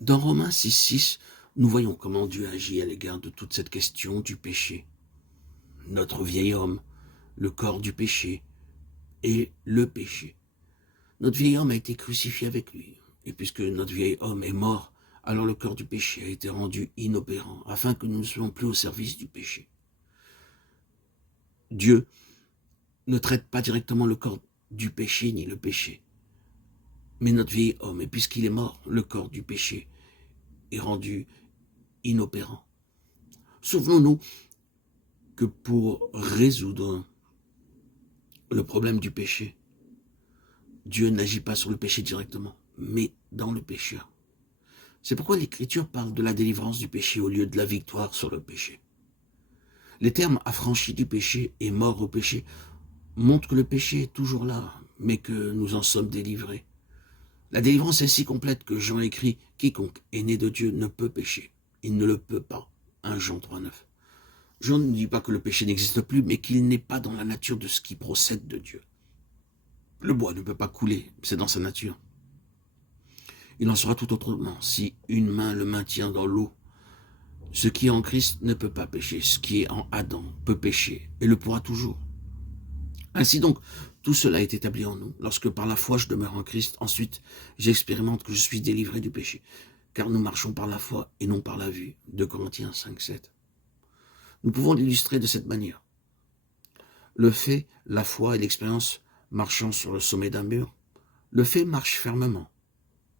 Dans Romains 6,6, nous voyons comment Dieu agit à l'égard de toute cette question du péché. Notre vieil homme, le corps du péché et le péché. Notre vieil homme a été crucifié avec lui. Et puisque notre vieil homme est mort, alors le corps du péché a été rendu inopérant, afin que nous ne soyons plus au service du péché. Dieu ne traite pas directement le corps du péché ni le péché, mais notre vieil homme, et puisqu'il est mort, le corps du péché est rendu inopérant. Souvenons-nous que pour résoudre le problème du péché, Dieu n'agit pas sur le péché directement, mais dans le pécheur. C'est pourquoi l'Écriture parle de la délivrance du péché au lieu de la victoire sur le péché. Les termes affranchis du péché et mort au péché montrent que le péché est toujours là, mais que nous en sommes délivrés. La délivrance est si complète que Jean écrit « Quiconque est né de Dieu ne peut pécher. Il ne le peut pas. » 1 Jean 3,9. Jean ne dit pas que le péché n'existe plus, mais qu'il n'est pas dans la nature de ce qui procède de Dieu. Le bois ne peut pas couler, c'est dans sa nature. Il en sera tout autrement si une main le maintient dans l'eau. Ce qui est en Christ ne peut pas pécher, ce qui est en Adam peut pécher et le pourra toujours. Ainsi donc, tout cela est établi en nous. Lorsque par la foi je demeure en Christ, ensuite j'expérimente que je suis délivré du péché. Car nous marchons par la foi et non par la vue. 2 Corinthiens 5,7. Nous pouvons l'illustrer de cette manière. Le fait, la foi et l'expérience marchant sur le sommet d'un mur. Le fait marche fermement,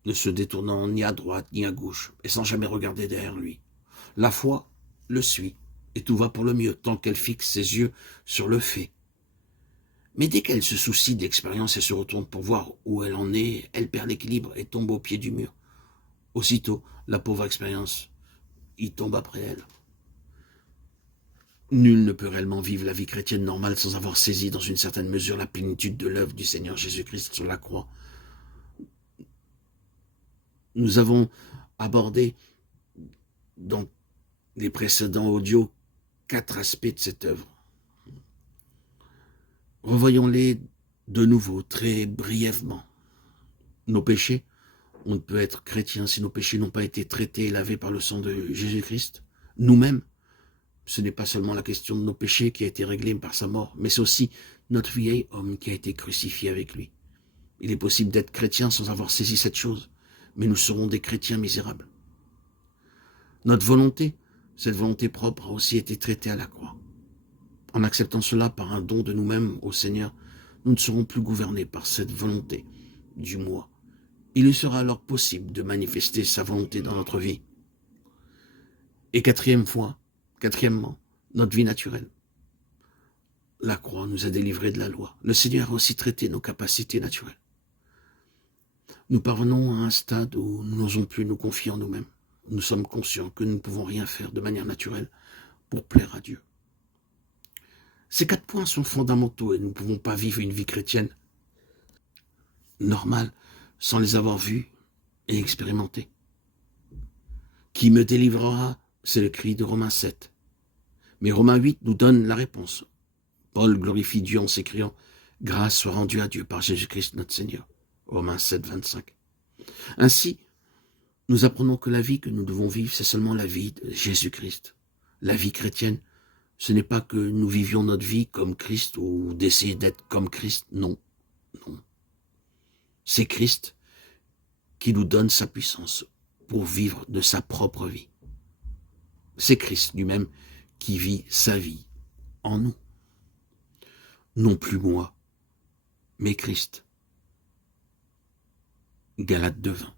ne se détournant ni à droite ni à gauche, et sans jamais regarder derrière lui. La foi le suit, et tout va pour le mieux, tant qu'elle fixe ses yeux sur le fait. Mais dès qu'elle se soucie de l'expérience et se retourne pour voir où elle en est, elle perd l'équilibre et tombe au pied du mur. Aussitôt, la pauvre expérience y tombe après elle. Nul ne peut réellement vivre la vie chrétienne normale sans avoir saisi dans une certaine mesure la plénitude de l'œuvre du Seigneur Jésus-Christ sur la croix. Nous avons abordé dans les précédents audios 4 aspects de cette œuvre. Revoyons-les de nouveau, très brièvement. Nos péchés, on ne peut être chrétien si nos péchés n'ont pas été traités et lavés par le sang de Jésus-Christ. Nous-mêmes, ce n'est pas seulement la question de nos péchés qui a été réglée par sa mort, mais c'est aussi notre vieil homme qui a été crucifié avec lui. Il est possible d'être chrétien sans avoir saisi cette chose, mais nous serons des chrétiens misérables. Notre volonté, cette volonté propre, a aussi été traitée à la croix. En acceptant cela par un don de nous-mêmes au Seigneur, nous ne serons plus gouvernés par cette volonté du moi. Il lui sera alors possible de manifester sa volonté dans notre vie. Et quatrièmement, notre vie naturelle. La croix nous a délivrés de la loi. Le Seigneur a aussi traité nos capacités naturelles. Nous parvenons à un stade où nous n'osons plus nous confier en nous-mêmes. Nous sommes conscients que nous ne pouvons rien faire de manière naturelle pour plaire à Dieu. Ces 4 points sont fondamentaux et nous ne pouvons pas vivre une vie chrétienne normale sans les avoir vus et expérimentés. Qui me délivrera? C'est le cri de Romains 7. Mais Romains 8 nous donne la réponse. Paul glorifie Dieu en s'écriant « Grâce soit rendue à Dieu par Jésus-Christ notre Seigneur ». Romains 7, 25. Ainsi, nous apprenons que la vie que nous devons vivre, c'est seulement la vie de Jésus-Christ. La vie chrétienne, ce n'est pas que nous vivions notre vie comme Christ ou d'essayer d'être comme Christ, non, non. C'est Christ qui nous donne sa puissance pour vivre de sa propre vie. C'est Christ lui-même qui vit sa vie en nous. Non plus moi, mais Christ. Galates 2:20.